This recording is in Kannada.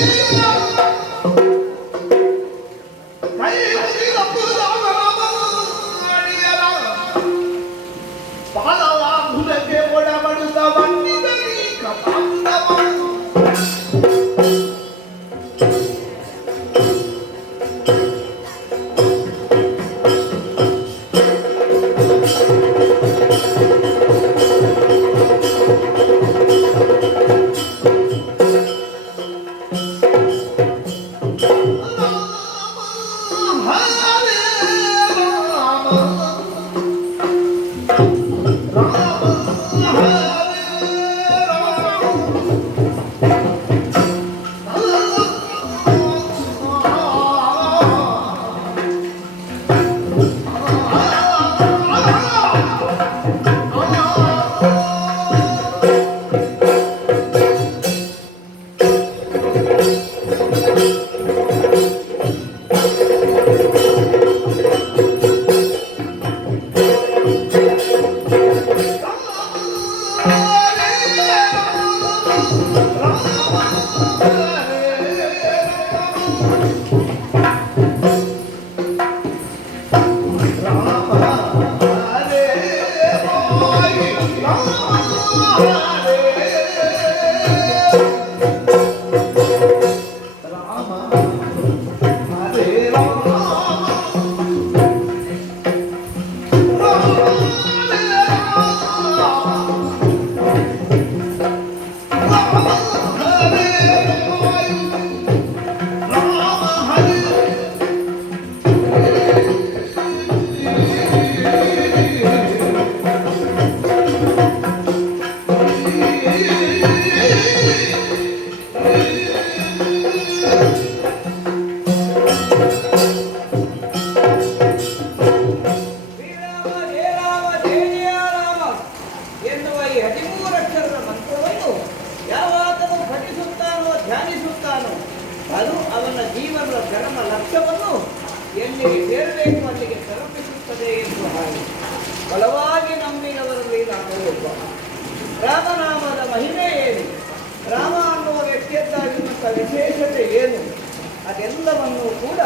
রাখুন ಎಲ್ಲಿಗೆ ಸೇರಬೇಕು ಅಲ್ಲಿಗೆ ತಲುಪಿಸುತ್ತದೆ ಎಂದು ಹಾಗೆ. ಬಲವಾಗಿ ನಂಬಿದವರಲ್ಲಿ ನಾನು ಒಬ್ಬ. ರಾಮನಾಮದ ಮಹಿಮೆ ಏನು? ರಾಮ ಅನ್ನುವ ವ್ಯಕ್ತಿಯದ್ದಾಗಿರುವಂಥ ವಿಶೇಷತೆ ಏನು? ಅದೆಲ್ಲವನ್ನು ಕೂಡ